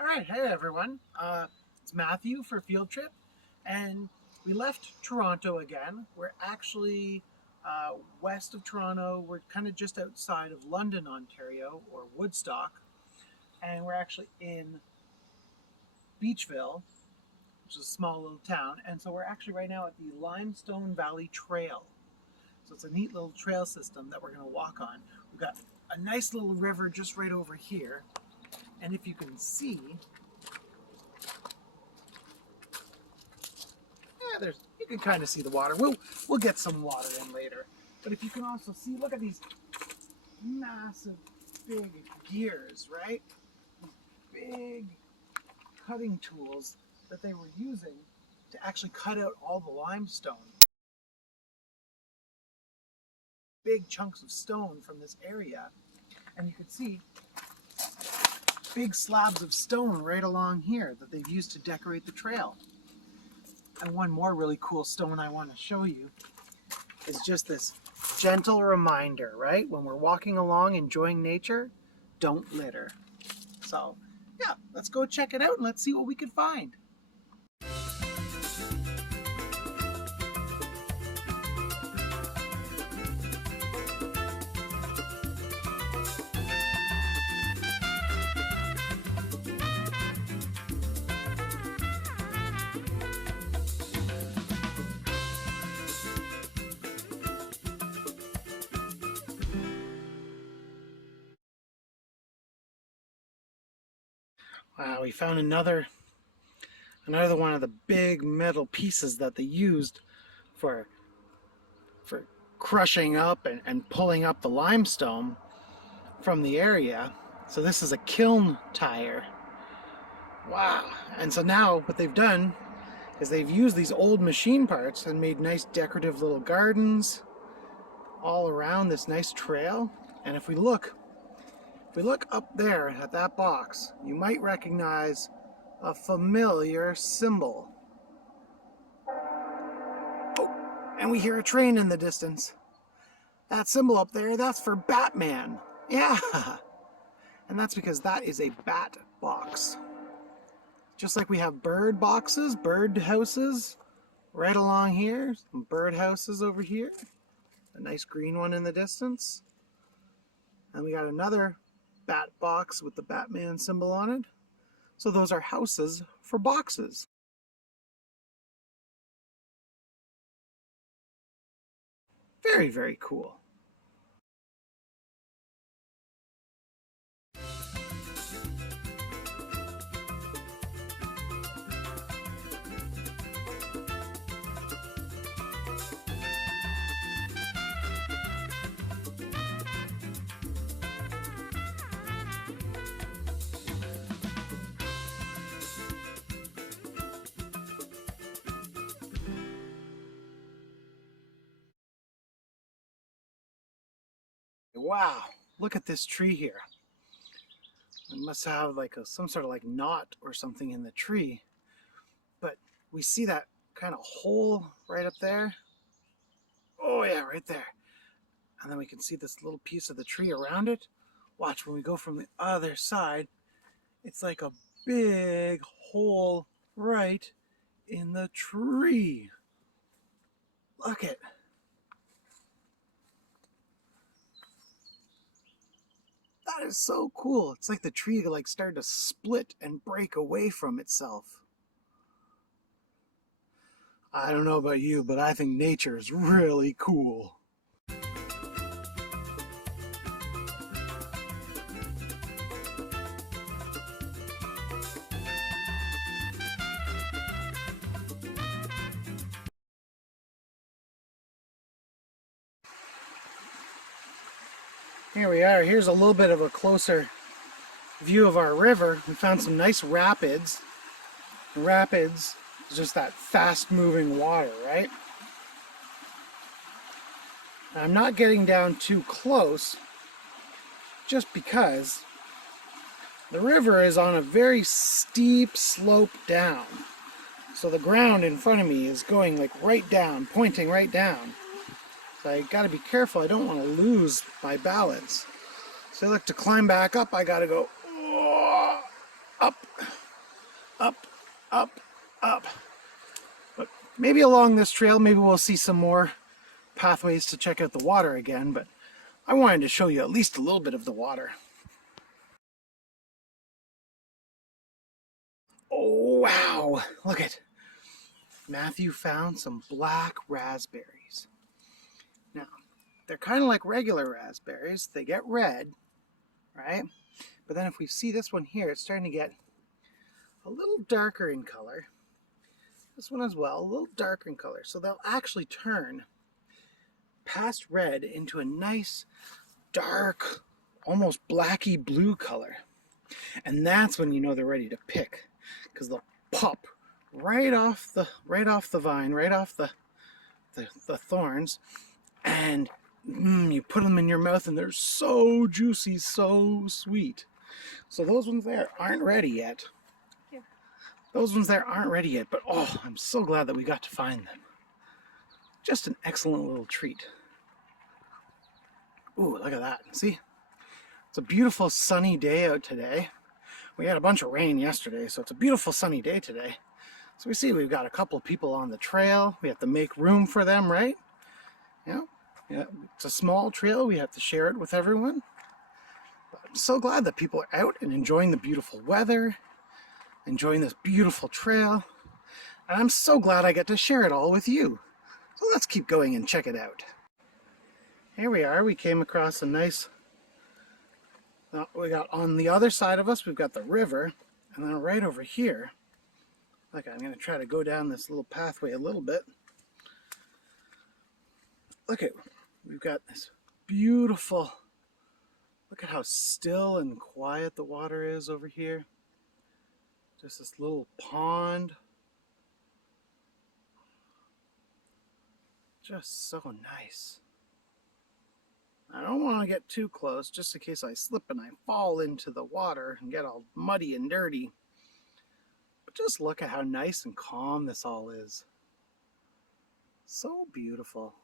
All right, hey everyone. It's Matthew for Field Trip, and we left Toronto again. We're actually west of Toronto. We're kind of just outside of London, Ontario, or Woodstock, and we're actually in Beachville, which is a small little town. And so we're actually right now at the Limestone Valley Trail. So it's a neat little trail system that we're going to walk on. We've got a nice little river just right over here. And if you can see, you can kind of see the water. We'll get some water in later. But if you can also see, look at these massive big gears, right? These big cutting tools that they were using to actually cut out all the limestone. Big chunks of stone from this area. And you can see big slabs of stone right along here that they've used to decorate the trail. And one more really cool stone I want to show you is just this gentle reminder, right? When we're walking along enjoying nature, don't litter. So yeah, let's go check it out and let's see what we can find. Wow, we found another one of the big metal pieces that they used for crushing up and pulling up the limestone from the area. So this is a kiln tire. Wow. And so now what they've done is they've used these old machine parts and made nice decorative little gardens all around this nice trail. And if we look up there at that box, you might recognize a familiar symbol. Oh, and we hear a train in the distance. That symbol up there, that's for Batman. Yeah, and that's because that is a bat box. Just like we have bird boxes, bird houses right along here, some bird houses over here, a nice green one in the distance, and we got another bat box with the Batman symbol on it. So those are houses for boxes. Very, very cool. Wow, look at this tree here. It must have like some sort of like knot or something in the tree. But we see that kind of hole right up there. Oh yeah, right there. And then we can see this little piece of the tree around it. Watch, when we go from the other side, it's like a big hole right in the tree. Look it. That is so cool. It's like the tree like started to split and break away from itself. I don't know about you, but I think nature is really cool. Here we are. Here's a little bit of a closer view of our river. We found some nice rapids. Rapids is just that fast-moving water, right? I'm not getting down too close just because the river is on a very steep slope down. So the ground in front of me is going like right down, pointing right down. So I gotta be careful, I don't want to lose my balance. So I look to climb back up, I gotta go up, up, up, up. But maybe along this trail, maybe we'll see some more pathways to check out the water again, but I wanted to show you at least a little bit of the water. Oh, wow. Look at Matthew found some black raspberries. Now, they're kind of like regular raspberries. They get red, right? But then if we see this one here, it's starting to get a little darker in color. This one as well, a little darker in color. So they'll actually turn past red into a nice, dark, almost blacky blue color. And that's when you know they're ready to pick, because they'll pop right off the vine, right off the thorns, and you put them in your mouth and they're so juicy, so sweet. So those ones there aren't ready yet. Yeah. Those ones there aren't ready yet, but oh, I'm so glad that we got to find them. Just an excellent little treat. Ooh, look at that. See? It's a beautiful sunny day out today. We had a bunch of rain yesterday, so it's a beautiful sunny day today. So we see we've got a couple of people on the trail. We have to make room for them, right? Yeah, it's a small trail. We have to share it with everyone. But I'm so glad that people are out and enjoying the beautiful weather, enjoying this beautiful trail. And I'm so glad I get to share it all with you. So let's keep going and check it out. Here we are. We came across a nice... we got on the other side of us, we've got the river. And then right over here, like I'm going to try to go down this little pathway a little bit. Look at, we've got this beautiful, look at how still and quiet the water is over here. Just this little pond. Just so nice. I don't want to get too close just in case I slip and I fall into the water and get all muddy and dirty. But just look at how nice and calm this all is. So beautiful.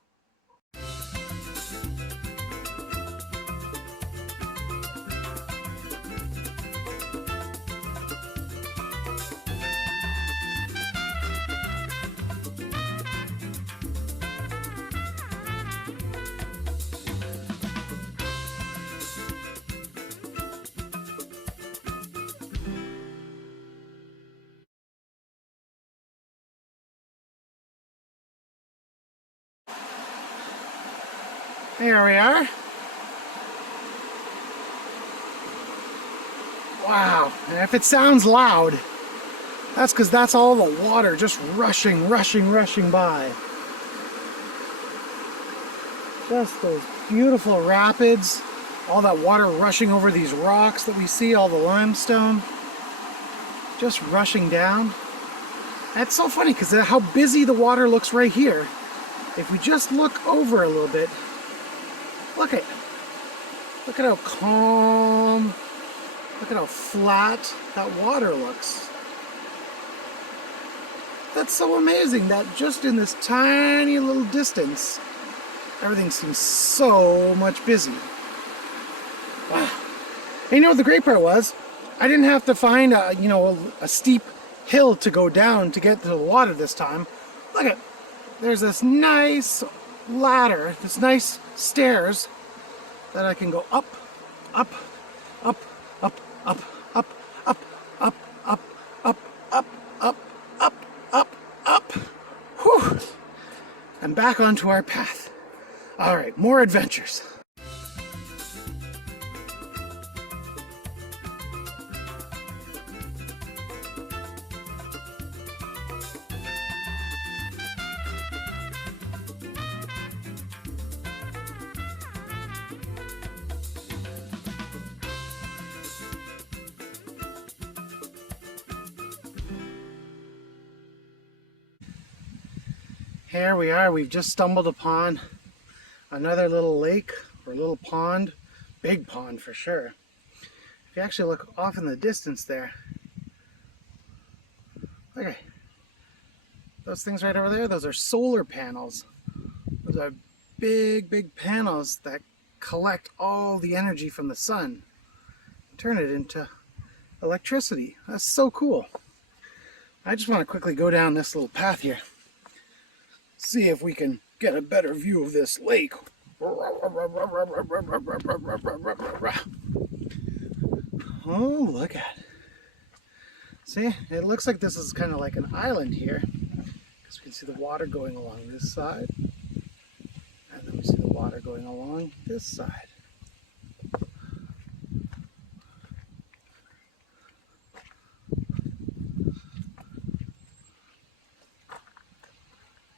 Here we are. Wow, and if it sounds loud, that's because that's all the water just rushing by. Just those beautiful rapids, all that water rushing over these rocks that we see, all the limestone, just rushing down. And it's so funny because how busy the water looks right here. If we just look over a little bit, look at how calm, look at how flat that water looks. That's so amazing that just in this tiny little distance, everything seems so much busy. Wow. And you know what the great part was? I didn't have to find a steep hill to go down to get to the water this time. Look at, there's this nice ladder, this nice stairs that I can go up, up, up, up, up, up, up, up, up, up, up, up, up, up, up. Whew. And back onto our path. All right, more adventures. Here we are, we've just stumbled upon another little lake or little pond, big pond for sure. If you actually look off in the distance there, look at those things right over there, those are solar panels. Those are big panels that collect all the energy from the sun, turn it into electricity. That's so cool. I just want to quickly go down this little path here. See if we can get a better view of this lake. Oh, look at it. See, it looks like this is kind of like an island here, because we can see the water going along this side, and then we see the water going along this side.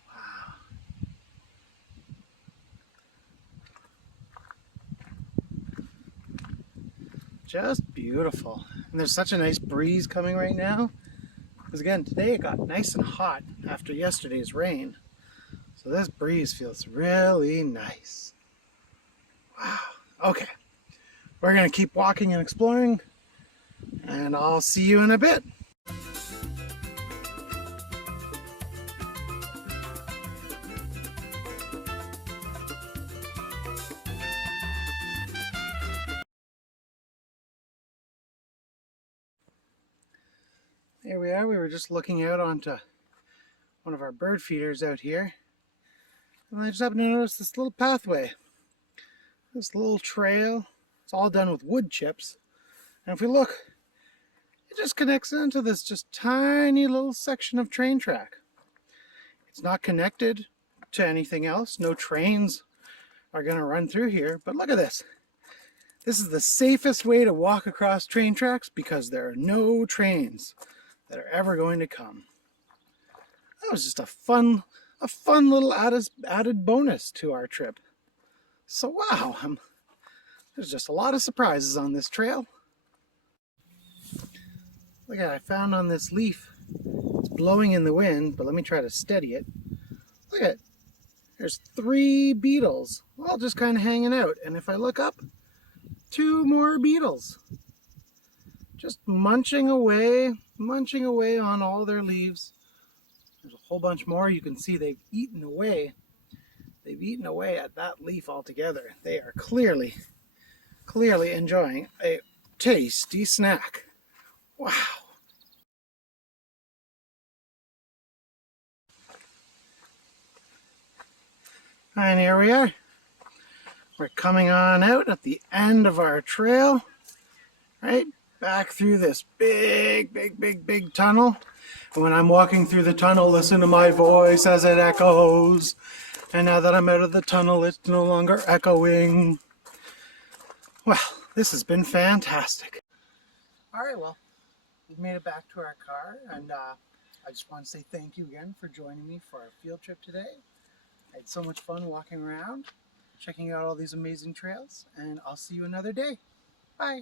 Wow. Just beautiful. And there's such a nice breeze coming right now. Because again, today it got nice and hot after yesterday's rain. So this breeze feels really nice. Wow. Okay. We're going to keep walking and exploring. And I'll see you in a bit. Here we are. We were just looking out onto one of our bird feeders out here. And I just happened to notice this little pathway. This little trail. It's all done with wood chips. And if we look, it just connects into this just tiny little section of train track. It's not connected to anything else. No trains are going to run through here. But look at this. This is the safest way to walk across train tracks because there are no trains that are ever going to come. That was just a fun little added bonus to our trip. So wow, there's just a lot of surprises on this trail. Look at it, I found on this leaf. It's blowing in the wind, but let me try to steady it. Look at it. There's 3 beetles, all just kind of hanging out. And if I look up, 2 more beetles. Just munching away on all their leaves. There's a whole bunch more. You can see they've eaten away. They've eaten away at that leaf altogether. They are clearly enjoying a tasty snack. Wow. And here we are. We're coming on out at the end of our trail, right? Back through this big tunnel. And when I'm walking through the tunnel, listen to my voice as it echoes. And now that I'm out of the tunnel, it's no longer echoing. Well, this has been fantastic. All right, well, we've made it back to our car, and I just want to say thank you again for joining me for our field trip today. I had so much fun walking around, checking out all these amazing trails, and I'll see you another day. Bye.